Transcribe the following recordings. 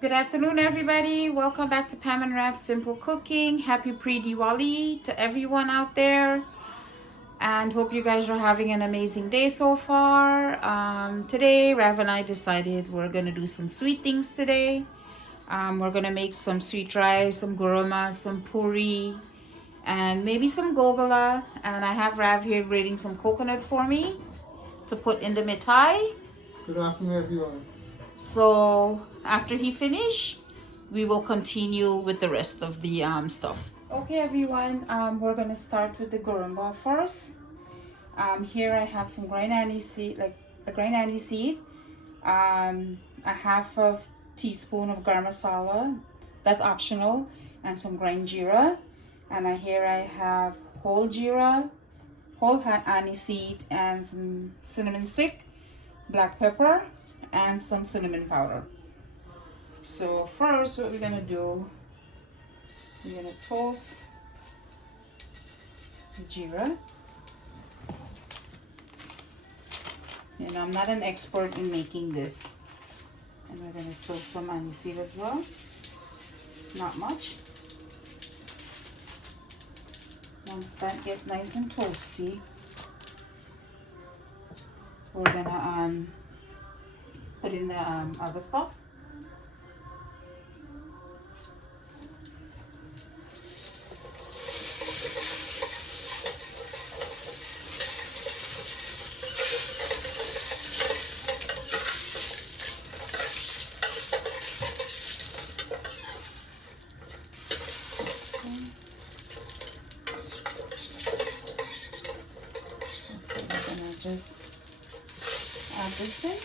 Good afternoon, everybody. Welcome back to Pam and Rev's Simple Cooking. Happy pre-Diwali to everyone out there. And hope you guys are having an amazing day so far. Today, Rev and I decided we're going to do some sweet things today. We're going to make some sweet rice, some guruma, some puri, and maybe some gulgula. And I have Rav here grating some coconut for me to put in the mittai. Good afternoon, everyone. So after he finish, we will continue with the rest of the stuff. Okay, everyone, we're gonna start with the gurumba first. Here I have some grind aniseed, like the grind aniseed, a half of teaspoon of garam masala, that's optional, and some grind jeera. And here I have whole jeera, whole aniseed, and some cinnamon stick, black pepper, and some cinnamon powder. So first, what we're gonna do, we're gonna toast the jeera. And I'm not an expert in making this. And we're gonna toast some aniseed as well. Not much. Once that gets nice and toasty, we're gonna put in the other stuff. Just add this in.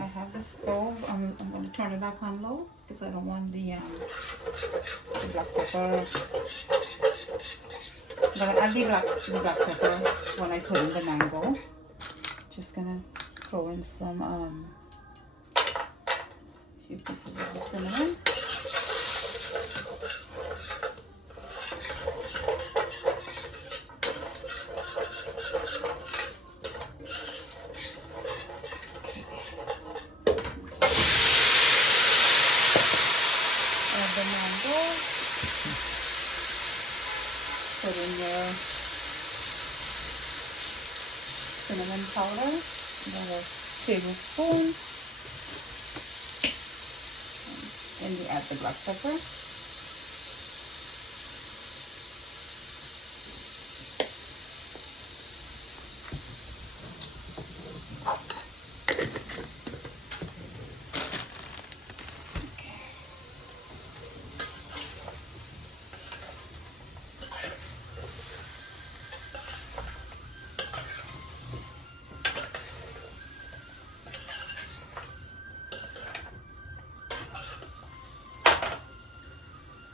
I have the stove. I'm going to turn it back on low because I don't want the black pepper. I'm going to add the black pepper when I put in the mango. Just going to throw in some few pieces of the cinnamon. The mango, put in your cinnamon powder, another tablespoon, and you add the black pepper.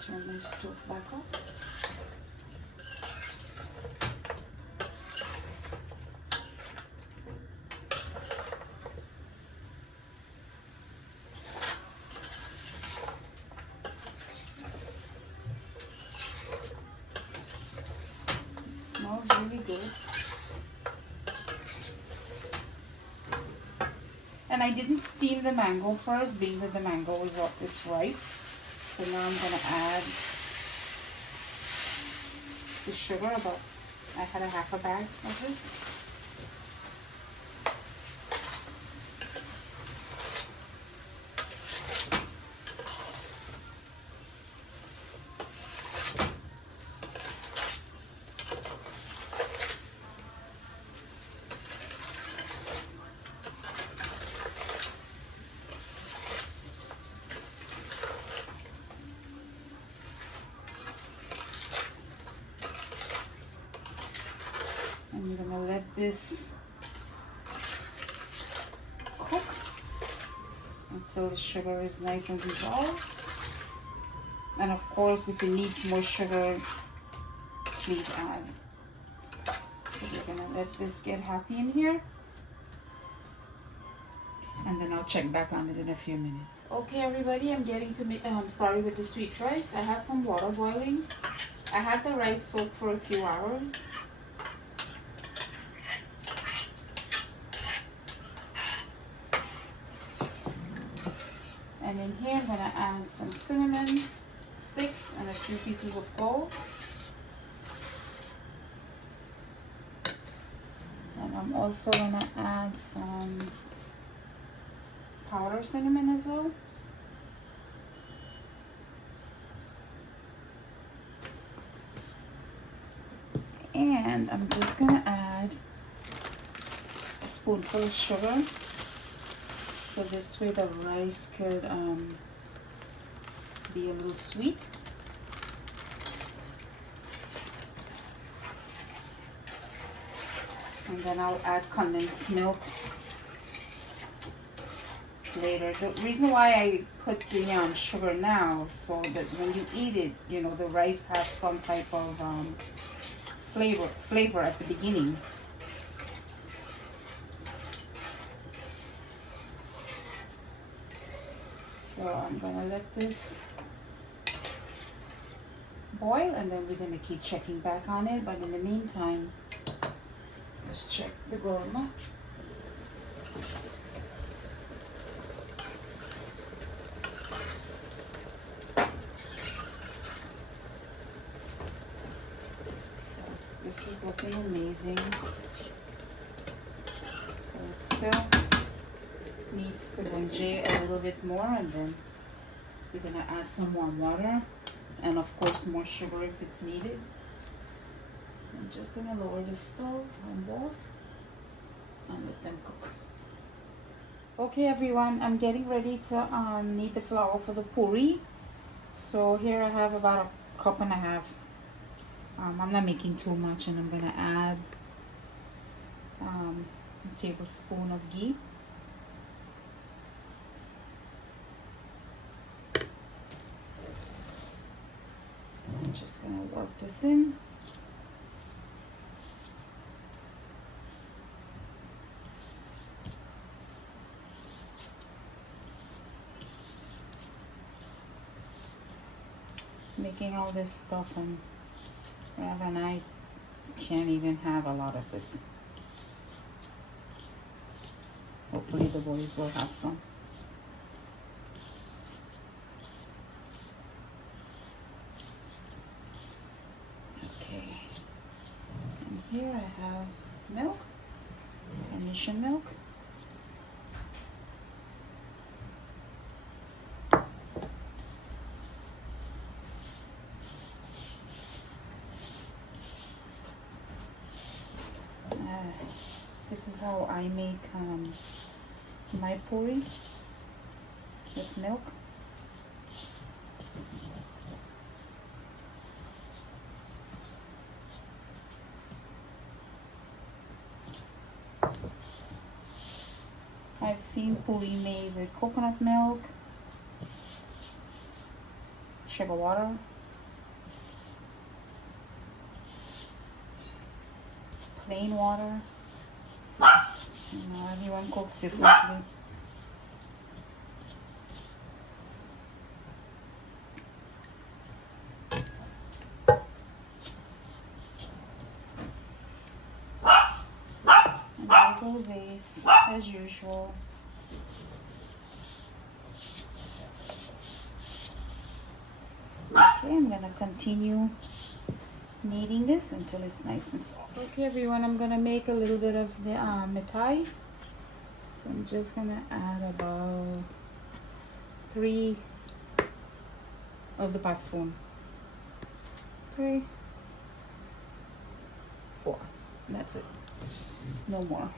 Turn my stove back up. It smells really good. And I didn't steam the mango first, being that the mango is up, it's ripe. So now I'm going to add the sugar. I had a half a bag of this. And you're gonna let this cook until the sugar is nice and dissolved. And of course, if it needs more sugar, please add. So we're gonna let this get happy in here. And then I'll check back on it in a few minutes. Okay, everybody, I'm getting to started with the sweet rice. I have some water boiling. I had the rice soak for a few hours. in here I'm gonna add some cinnamon sticks and a few pieces of clove. And I'm also gonna add some powdered cinnamon as well. And I'm just gonna add a spoonful of sugar, so this way the rice could be a little sweet. And then I'll add condensed milk later. The reason why I put the sugar now, so that when you eat it, you know, the rice has some type of flavor at the beginning. So I'm gonna let this boil, and then we're gonna keep checking back on it. But in the meantime, let's check the gulgula. So this is looking amazing. So it still needs to bouger a little bit more, and then we're gonna add some warm water, and of course more sugar if it's needed. I'm just gonna lower the stove on both and let them cook. Okay everyone, I'm getting ready to knead the flour for the puri. So here I have about a cup and a half. I'm not making too much, and I'm gonna add a tablespoon of ghee. I'm just gonna work this in. Making all this stuff, and Rav and I can't even have a lot of this. Hopefully the boys will have some. Okay, and here I have milk, Carnation milk. This is how I make my puri with milk. I've seen puri made with coconut milk, sugar water, plain water. You know, everyone cooks differently. And there goes Ace, as usual. Okay, I'm gonna continue kneading this until it's nice and soft. Okay everyone, I'm gonna make a little bit of the mittai. So I'm just gonna add about 3 of the pot spoon. 3, 4, and that's it, no more.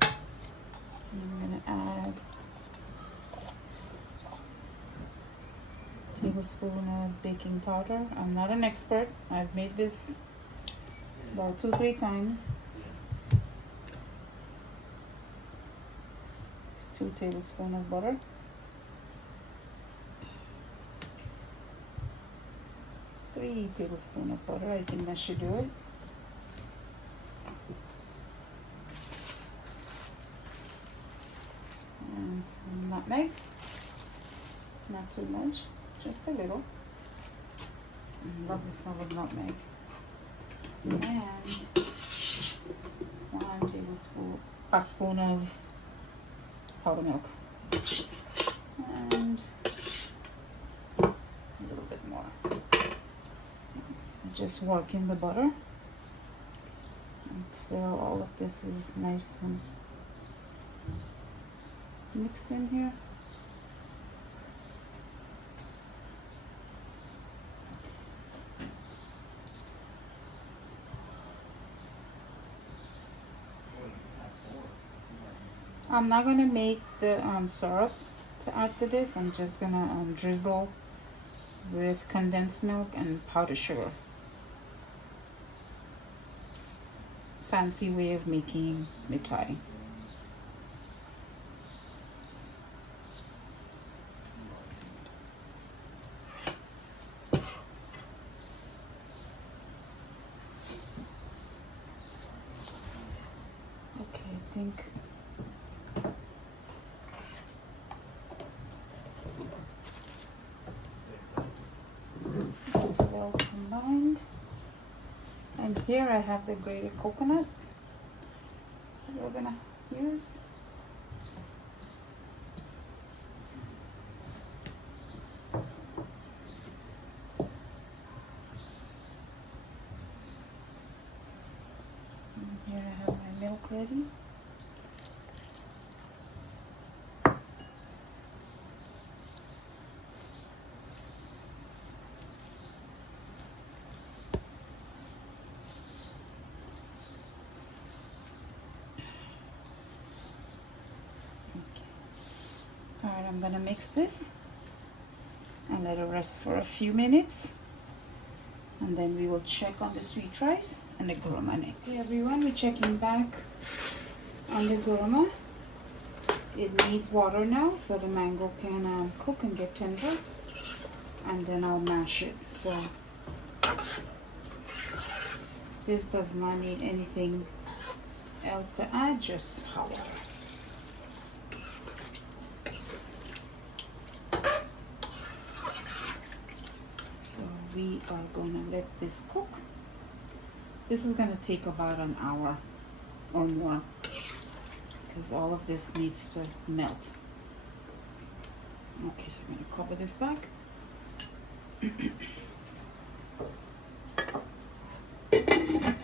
And I'm gonna add a tablespoon of baking powder. I'm not an expert. I've made this about 2-3 times. It's 2 tablespoons of butter. 3 tablespoons of butter. I think that should do it. And some nutmeg. Not too much, just a little. I love the smell of nutmeg. And 1 tablespoon of powdered milk. And just working the butter until all of this is nice and mixed in here. I'm not gonna make the syrup to add to this. I'm just gonna drizzle with condensed milk and powdered sugar. Fancy way of making mittai. Okay, I think it's well combined. And here I have the grated coconut that we're gonna use. And here I have my milk ready. Alright, I'm gonna mix this and let it rest for a few minutes, and then we will check on the sweet rice and the gurma next. Hey everyone, we're checking back on the gurma. It needs water now so the mango can cook and get tender, and then I'll mash it. So this does not need anything else to add, just hot water. We are gonna let this cook. This is gonna take about an hour or more because all of this needs to melt. Okay, so I'm gonna cover this back. And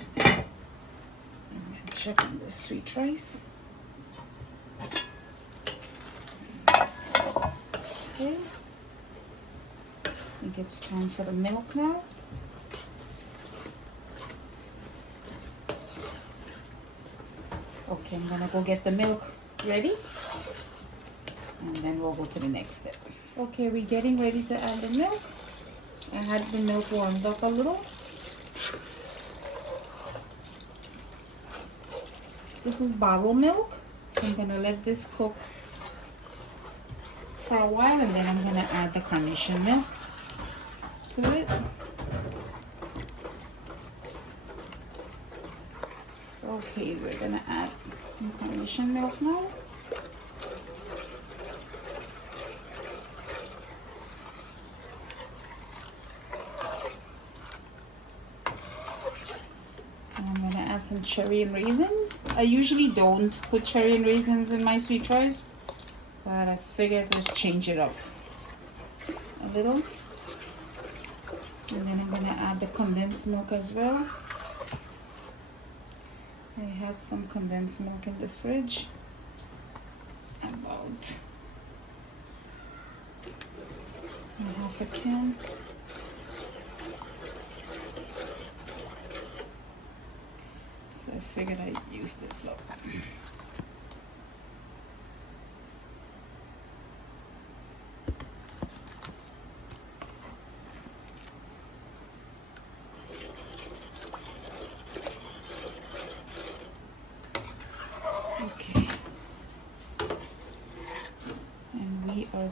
check on the sweet rice. Okay. I think it's time for the milk now. Okay, I'm gonna go get the milk ready, and then we'll go to the next step. Okay, we're getting ready to add the milk. I had the milk warmed up a little. This is bottled milk, so I'm gonna let this cook for a while, and then I'm gonna add the carnation milk to it. Okay, we're gonna add some carnation milk now. And I'm gonna add some cherry and raisins. I usually don't put cherry and raisins in my sweet rice, but I figured let's change it up a little. And then I'm gonna add the condensed milk as well. I had some condensed milk in the fridge, about half a can. So I figured I'd use this up.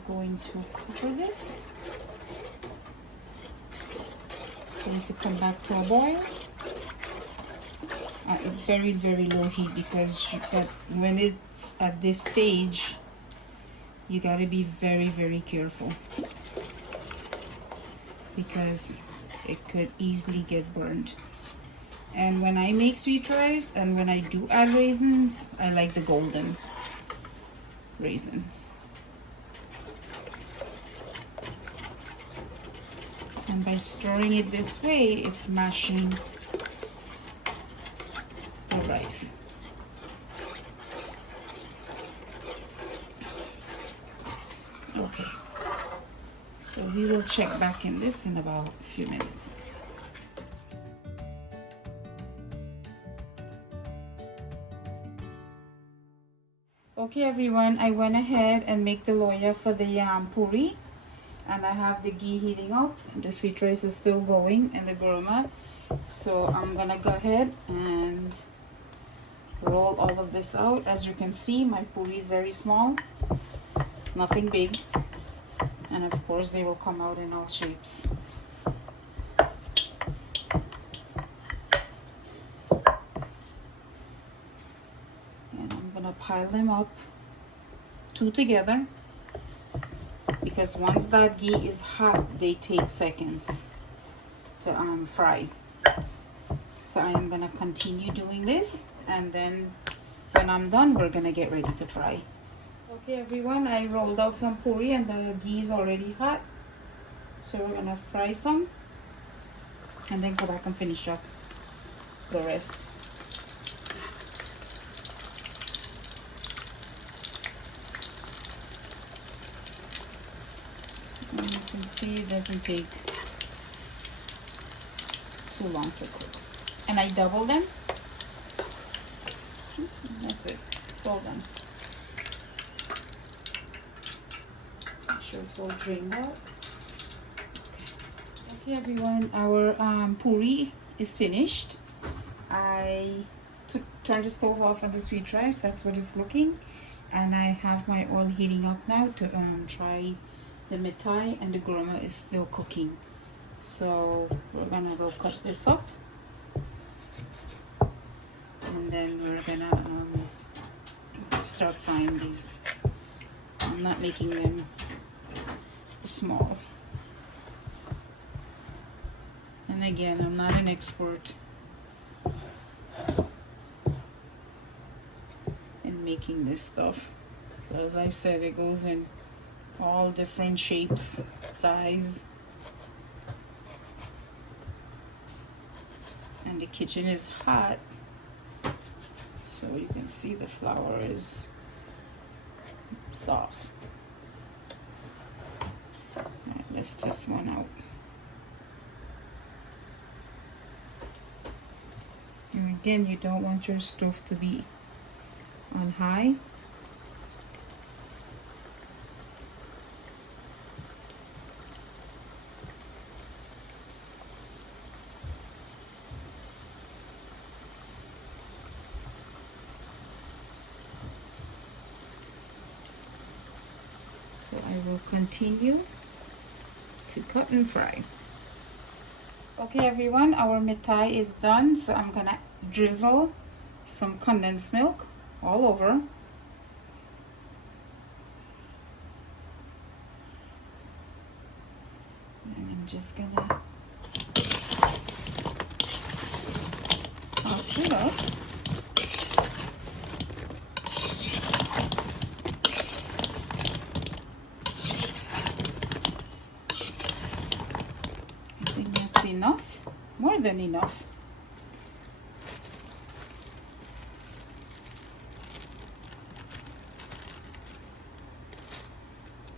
Going to cover this. For it to come back to a boil at a very, very low heat, because when it's at this stage, you got to be very, very careful, because it could easily get burned. And when I make sweet rice and when I do add raisins, I like the golden raisins. And by stirring it this way, it's mashing the rice. Okay, so we will check back in this in about a few minutes. Okay everyone, I went ahead and make the loya for the puri, and I have the ghee heating up and the sweet rice is still going and the gurma. So I'm gonna go ahead and roll all of this out. As you can see, my puri is very small, nothing big, and of course they will come out in all shapes. And I'm gonna pile them up two together, because once that ghee is hot, they take seconds to fry. So I am gonna continue doing this, and then when I'm done, we're gonna get ready to fry. Okay everyone, I rolled out some puri and the ghee is already hot, so we're gonna fry some and then go back and finish up the rest. And you can see it doesn't take too long to cook. And I double them. That's it. It's all done. Make sure it's all drained out. Okay everyone, our puri is finished. I turned the stove off on the sweet rice. That's what it's looking. And I have my oil heating up now to try the mittai, and the gurma is still cooking. So we're gonna go cut this up, and then we're gonna start frying these. I'm not making them small. And again, I'm not an expert in making this stuff. So as I said, it goes in all different shapes, size. And the kitchen is hot, so you can see the flour is soft. All right, let's test one out. And again, you don't want your stove to be on high. So I will continue to cut and fry. Okay everyone, our mittai is done, so I'm gonna drizzle some condensed milk all over. And I'm just gonna toss it up. Enough, more than enough.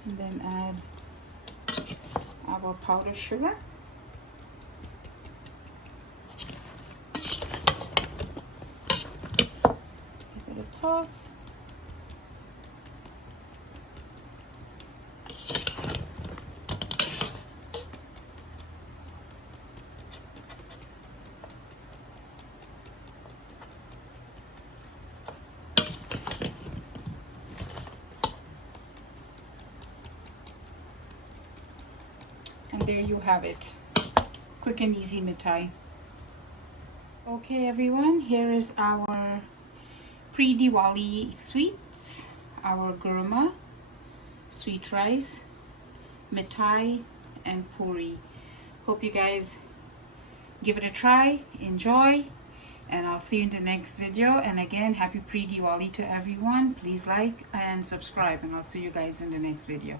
And then add our powdered sugar. Give it a toss. And there you have it, quick and easy mittai. Okay everyone, here is our pre-Diwali sweets, our gurma, sweet rice, mittai, and puri. Hope you guys give it a try, enjoy, and I'll see you in the next video. And again, happy pre-Diwali to everyone. Please like and subscribe, and I'll see you guys in the next video.